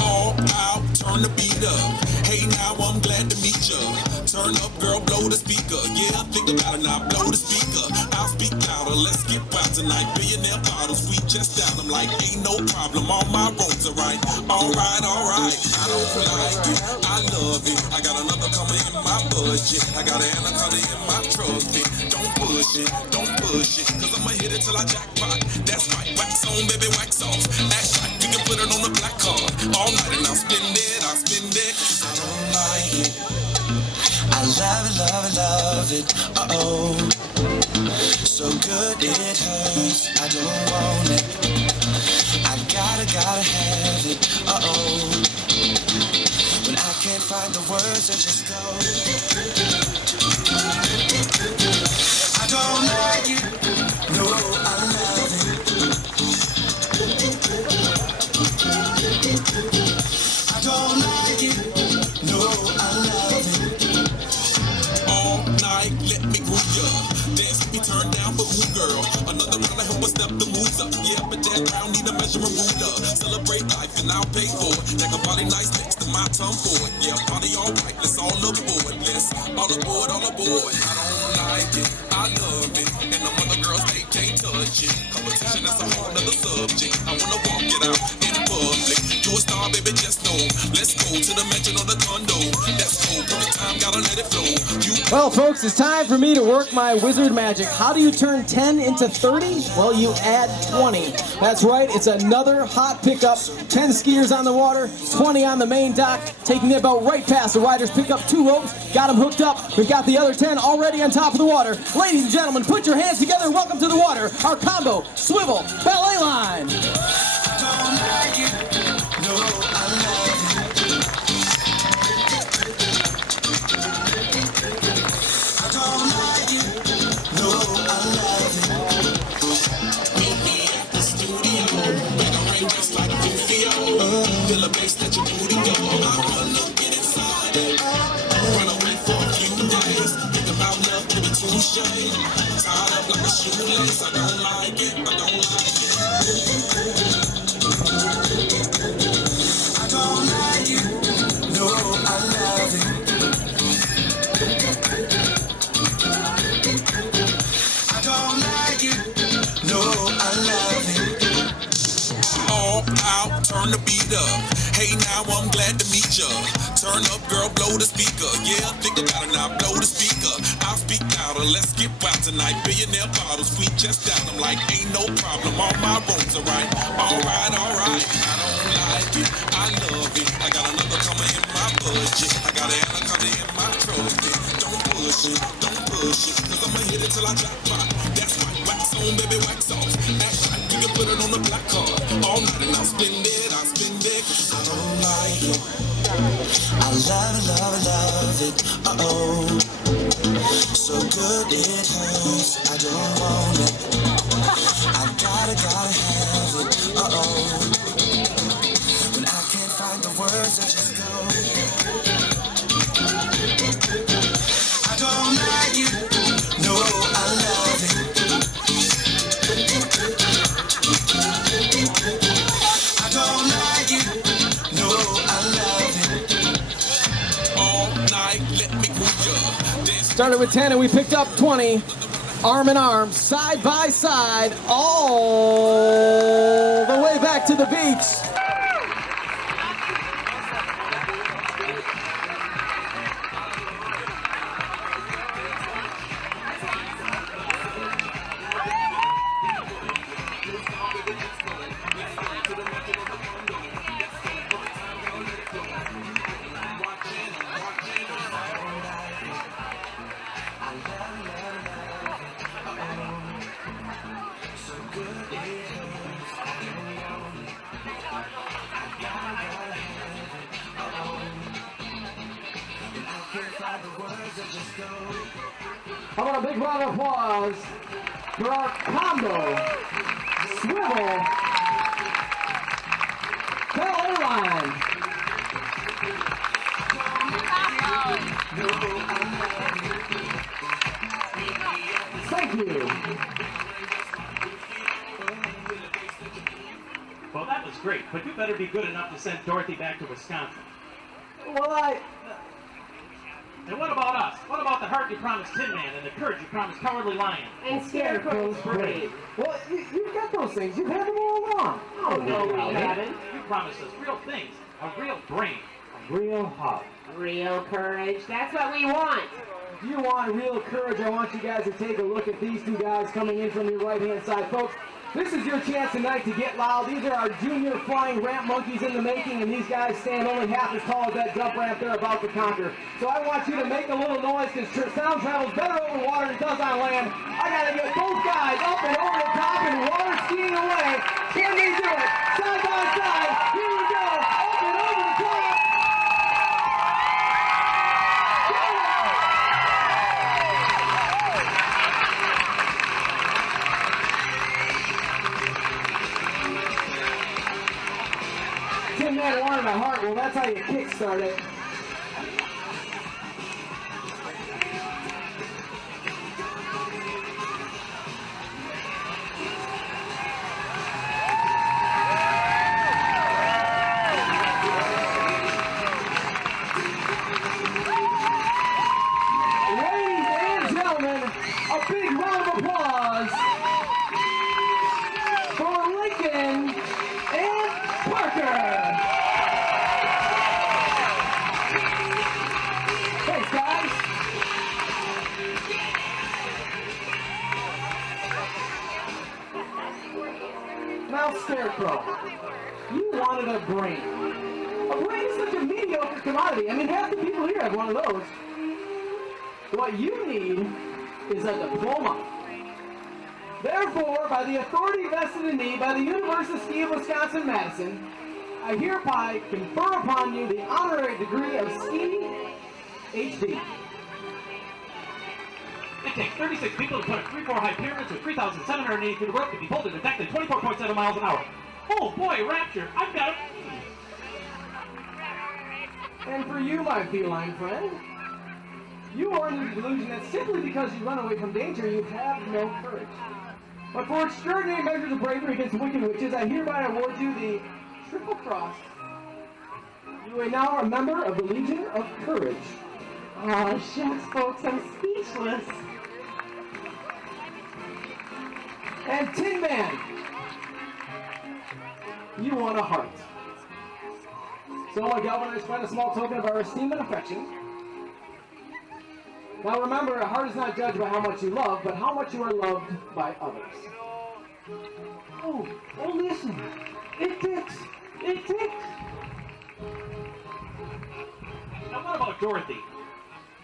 All out, turn the beat up. Hey, now I'm glad to meet ya. Turn up, girl, blow the speaker. Yeah, think about it now, blow the speaker. I'll speak louder, let's get wild tonight. Billionaire bottles, we just down. I'm like, ain't no problem, all my roads are right. Alright, alright, I don't like it, I love it. I got another coming in my budget. I got an anaconda in my trophy. Don't push it, cause I'ma hit it till I jackpot. That's right, wax on, baby, wax off. Act right, we can put it on the black card. All night and I'll spend it, cause I don't like it. I love it, love it, love it, uh-oh. So good it hurts, I don't want it. I gotta have it, uh-oh. When I can't find the words to just go. I don't like it, no, I love it. I don't like it, no, I love it. All night, let me groove ya. Dance with me, turn down for who, girl? Another round, I help us step the moves up. Yeah, but that round need a measurement ruler. Celebrate life and I'll pay for it. Like a body nice next to my tongue for it. Yeah, party all right, let's all aboard. Let's all aboard, all aboard. I don't like it, I love it. And the other girls, they can't touch it. Competition, that's a whole nother subject. I wanna walk it out in public. You a star, baby, just know. Let's go to the mansion or the condo. That's cool, perfect time, gotta let it flow. Well, folks, it's time for me to work my wizard magic. How do you turn 10 into 30? Well, you add 20. That's right, it's another hot pickup. 10 skiers on the water, 20 on the main dock, taking the boat right past. The riders pick up 2 ropes, got them hooked up. We've got the other 10 already on top of the water. Ladies and gentlemen, put your hands together and welcome to the water, our combo swivel ballet line. Feel the bass that your booty go. I wanna get inside it. Run away for a few days. Think about love, baby, too shade. Tied up like a shoelace. I don't like it. I don't like it. I don't like it. No, I love it. I don't like it. No, I love it. All out, turn the beat up. Hey, now I'm glad to meet ya. Turn up, girl, blow the speaker. Yeah, think about it now, blow the speaker. I'll speak louder, let's get wild tonight. Billionaire bottles, we just down. I'm like, ain't no problem, all my roads are right. Alright, alright, I don't like it, I love it. I got another coming in my budget. I got an anaconda in my trophy. Don't push it, cause I'ma hit it till I drop rock. That's right, wax on, baby, wax off. Act right, you can put it on the black card. All night and I'll spend it, cause I don't like it. I love it, love it, love it, uh-oh. So good it hurts, I don't want it. I gotta have it, uh-oh. When I can't find the words, I just go. I don't like it, no, I love it. I don't like it. Started with 10 and we picked up 20. Arm in arm, side by side, all the way back to the beach. How about a big round of applause for our combo swivel ballet line. Thank you. Well, that was great, but you better be good enough to send Dorothy back to Wisconsin. Well, And what about us? What about the heart you promised Tin Man and the courage you promised Cowardly Lion? And Scarecrow's Parade. well, you've got those things. You've had them all along. Oh, no, we haven't. You promised us real things, a real brain, A real heart. Real courage. That's what we want. If you want real courage, I want you guys to take a look at these two guys coming in from your right-hand side. Folks, this is your chance tonight to get loud. These are our junior flying ramp monkeys in the making, and these guys stand only half as tall as that jump ramp they're about to conquer. So I want you to make a little noise, because sound travels better over water than it does on land. I gotta get both guys up and over the top and water skiing away. Can they do it? Side by side. Here we go. Up and over the top. Tin Man wanted a heart. Well, that's how you kickstart it. Ladies and gentlemen, a big round of applause for Lincoln and Parker. Now, Scarecrow, you wanted a brain. A brain is such a mediocre commodity. I mean, half the people here have one of those. What you need is a diploma. Therefore, by the authority vested in me by the University of Ski of Wisconsin-Madison, I hereby confer upon you the honorary degree of Ski HD. It takes 36 people to put up 3-4 high pyramids with 3,780 feet of rope to be pulled at exactly 24.7 miles an hour. Oh boy, Rapture, I've got it. And for you, my feline friend, you are under the delusion that simply because you run away from danger, you have no courage. But for extraordinary measures of bravery against wicked witches, I hereby award you the Triple Cross. You are now a member of the Legion of Courage. Oh, shucks, folks, I'm speechless. And Tin Man, you won a heart. So Miguel and I spread a small token of our esteem and affection. Now remember, a heart is not judged by how much you love, but how much you are loved by others. Oh, listen. It ticks. It ticks. Now what about Dorothy?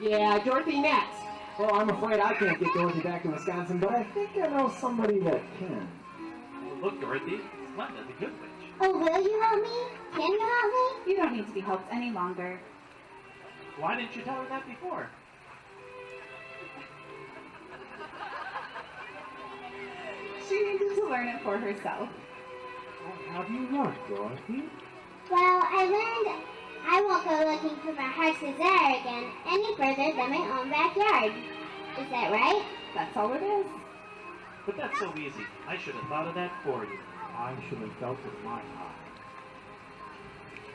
Yeah, Dorothy next. Well, I'm afraid I can't get Dorothy back to Wisconsin, but I think I know somebody that can. Oh, look, Dorothy. Glenda's a good witch. Oh, will you help me? Can you help me? You don't need to be helped any longer. Why didn't you tell her that before? She needed to learn it for herself. What have you learned, Dorothy? Well, I learned I won't go looking for my heart's desire again any further than my own backyard. Is that right? That's all it is. But that's so easy. I should have thought of that for you. I should have felt it in my heart.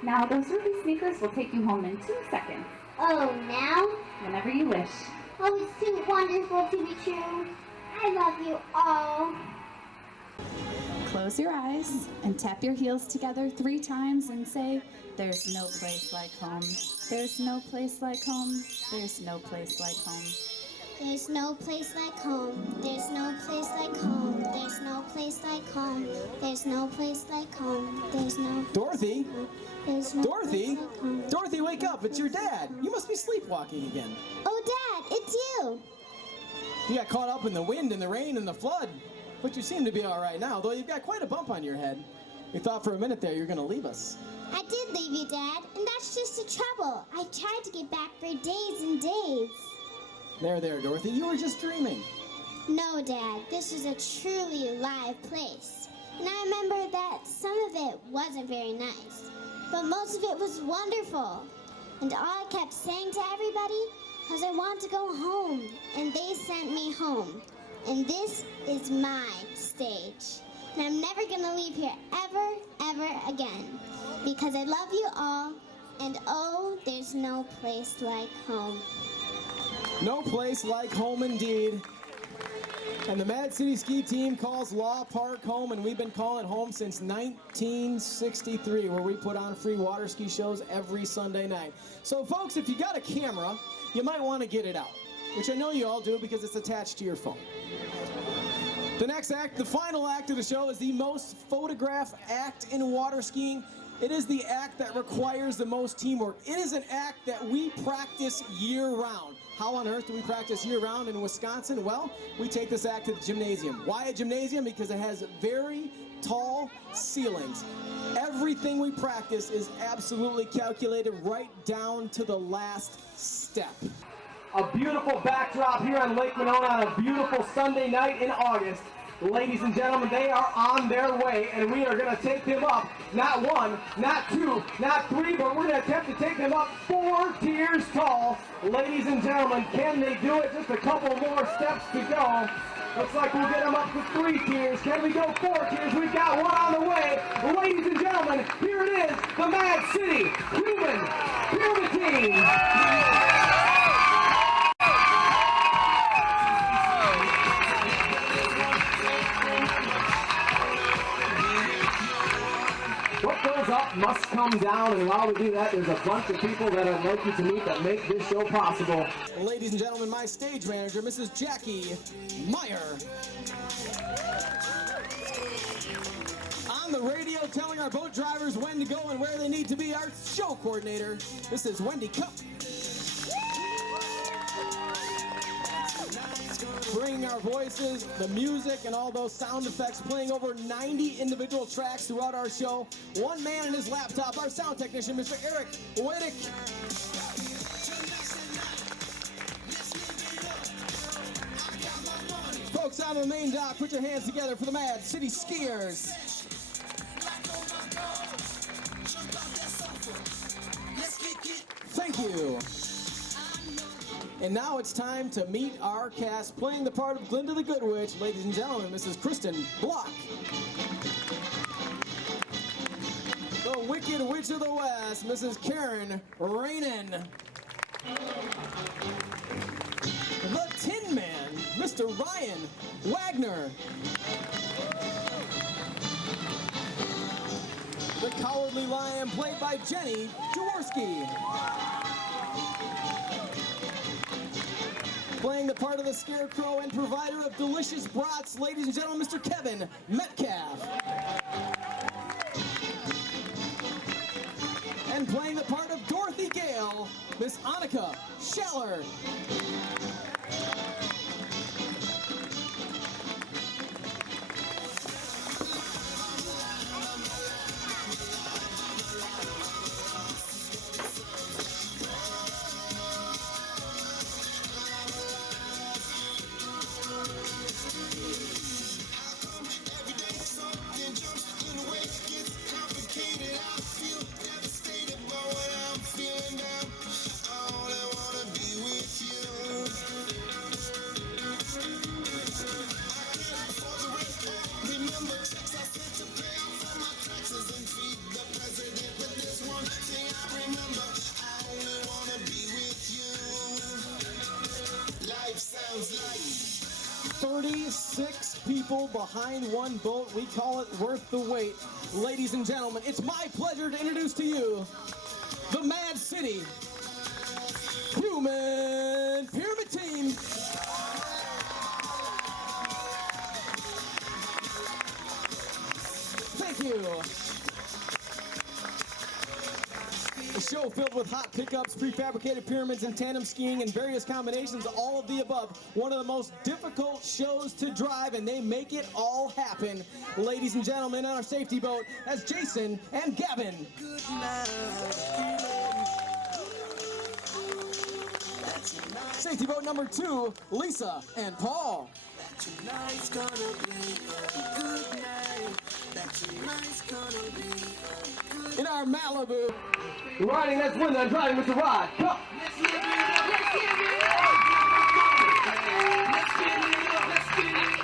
Now, those ruby sneakers will take you home in 2 seconds. Oh, now? Whenever you wish. Oh, it's too wonderful to be true. I love you all. Close your eyes and tap your heels together 3 times and say, "There's no place like home. There's no place like home. There's no place like home." There's no place like home. There's no place like home. There's no place like home. There's no place like home. There's no. Dorothy? There's no Dorothy? place like home. Dorothy, wake up. It's your dad. You must be sleepwalking again. Oh, Dad, it's you. You got caught up in the wind and the rain and the flood. But you seem to be all right now, though you've got quite a bump on your head. We thought for a minute there you were going to leave us. I did leave you, Dad, and that's just the trouble. I tried to get back for days and days. There, Dorothy. You were just dreaming. No, Dad, this is a truly alive place. And I remember that some of it wasn't very nice, but most of it was wonderful. And all I kept saying to everybody was I want to go home, and they sent me home. And this is my stage. And I'm never gonna leave here ever again. Because I love you all, and oh, there's no place like home. No place like home indeed. And the Mad City Ski Team calls Law Park home, and we've been calling it home since 1963, where we put on free water ski shows every Sunday night. So folks, if you got a camera, you might want to get it out, which I know you all do because it's attached to your phone. The next act, the final act of the show, is the most photographed act in water skiing. It is the act that requires the most teamwork. It is an act that we practice year-round. How on earth do we practice year-round in Wisconsin? Well, we take this act to the gymnasium. Why a gymnasium? Because it has very tall ceilings. Everything we practice is absolutely calculated right down to the last step. A beautiful backdrop here on Lake Winona on a beautiful Sunday night in August. Ladies and gentlemen, they are on their way, and we are going to take them up, not 1, not 2, not 3, but we're going to attempt to take them up 4 tiers tall. Ladies and gentlemen, can they do it? Just a couple more steps to go. Looks like we'll get them up to 3 tiers. Can we go 4 tiers? We've got one on the way. Ladies and gentlemen, here it is, the Mad City Human Pyramid Team. What goes up must come down, and while we do that, there's a bunch of people that I'd like you to meet that make this show possible. Ladies and gentlemen, my stage manager, Mrs. Jackie Meyer. the radio telling our boat drivers when to go and where they need to be, our show coordinator. This is Wendy Cup. Bringing our voices, the music, and all those sound effects, playing over 90 individual tracks throughout our show. One man and his laptop, our sound technician, Mr. Eric Wittick. Folks out on the main dock, put your hands together for the Mad City Skiers. Thank you. And now it's time to meet our cast. Playing the part of Glinda the Good Witch, ladies and gentlemen, Mrs. Kristen Block. The Wicked Witch of the West, Mrs. Karen Rainin. The Tin Man, Mr. Ryan Wagner. The Cowardly Lion, played by Jenny Jaworski. Playing the part of the Scarecrow and provider of delicious brats, ladies and gentlemen, Mr. Kevin Metcalf. And playing the part of Dorothy Gale, Miss Annika Schaller. sounds like 36 people behind one boat. We call it worth the wait. Ladies and gentlemen, it's my pleasure to introduce to you the Mad City Human Pyramid Team. Thank you. A show filled with hot pickups, prefabricated pyramids, and tandem skiing, and various combinations of all of the above. One of the most difficult shows to drive, and they make it all happen. Ladies and gentlemen, on our safety boat, as Jason and Gavin. Safety boat number 2, Lisa and Paul. tonight's gonna be a good night. That tonight's gonna be a good In our Malibu, riding that's Linda and driving Mr. Rod. Come.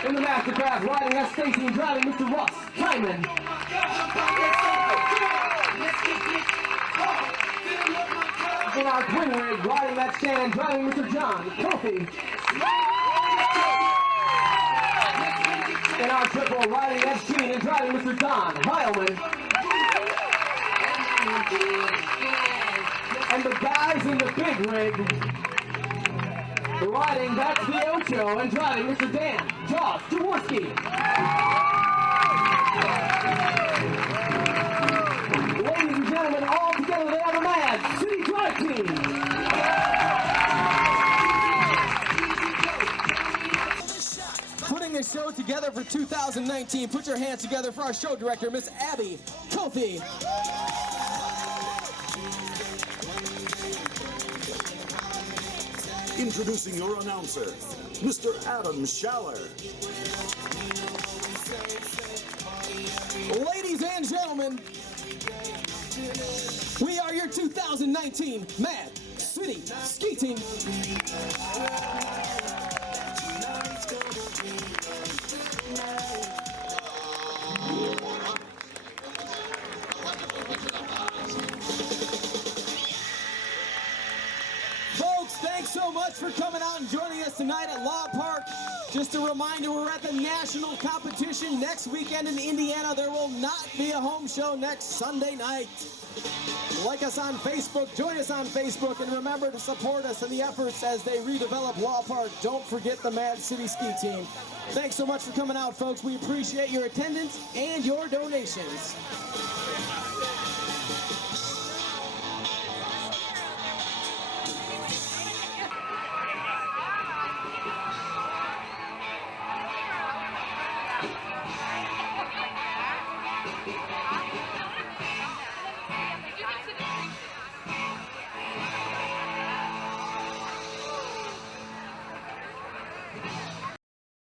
In the Mastercraft, riding that's Stacy and driving Mr. Ross Hyman. In our twin rig, riding that's Shannon, driving Mr. John Kofi. In our triple, riding that's Gene and driving Mr. Don Heilman. And the guys in the big rig, riding that's the Ocho and driving Mr. Dan Josh Jaworski. Ladies and gentlemen, all together they have a Mad City Drive Team. Putting this show together for 2019, put your hands together for our show director, Miss Abby Kofi. Introducing your announcer, Mr. Adam Schaller. Ladies and gentlemen, we are your 2019 Mad City Ski Team. Folks, thanks so much for coming out and joining us tonight at Law Park. Just a reminder, we're at the national competition next weekend in Indiana. There will not be a home show next Sunday night. Like us on Facebook, join us on Facebook, and remember to support us in the efforts as they redevelop Law Park. Don't forget the Mad City Ski Team. Thanks so much for coming out, folks. We appreciate your attendance and your donations.